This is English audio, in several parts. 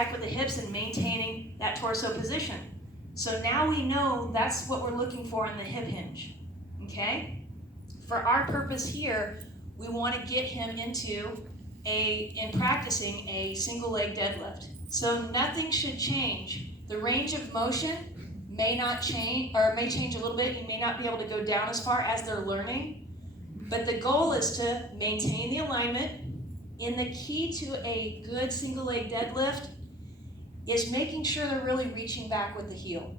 back with the hips and maintaining that torso position. So now we know that's what we're looking for in the hip hinge, okay? For our purpose here, we want to get him into in practicing a single leg deadlift. So nothing should change. The range of motion may not change, or may change a little bit. You may not be able to go down as far as they're learning, but the goal is to maintain the alignment. And the key to a good single leg deadlift is making sure they're really reaching back with the heel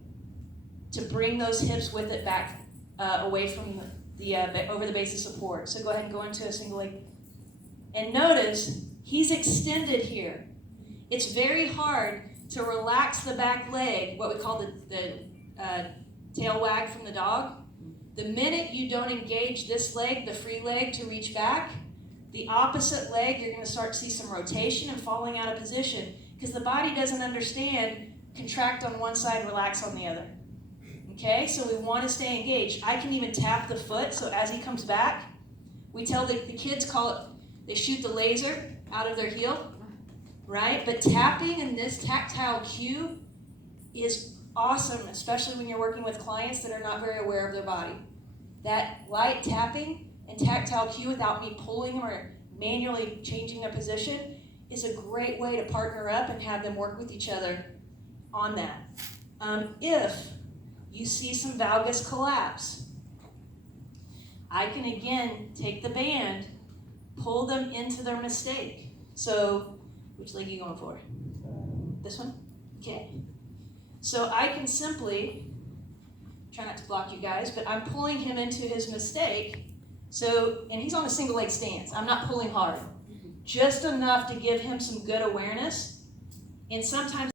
to bring those hips with it back away from the over the base of support. So go ahead and go into a single leg. And notice he's extended here. It's very hard to relax the back leg, what we call the tail wag from the dog. The minute you don't engage this leg, the free leg, to reach back, the opposite leg, you're going to start to see some rotation and falling out of position because the body doesn't understand contract on one side, relax on the other. Okay, so we want to stay engaged. I can even tap the foot, so as he comes back, we tell the kids, call it, they shoot the laser out of their heel, right? But tapping and this tactile cue is awesome, especially when you're working with clients that are not very aware of their body. That light tapping and tactile cue without me pulling them or manually changing their position is a great way to partner up and have them work with each other on that. If you see some valgus collapse, I can again take the band, pull them into their mistake. So, which leg are you going for? This one? Okay. So I can simply, try not to block you guys, but I'm pulling him into his mistake. So, and he's on a single leg stance. I'm not pulling hard. Just enough to give him some good awareness. And sometimes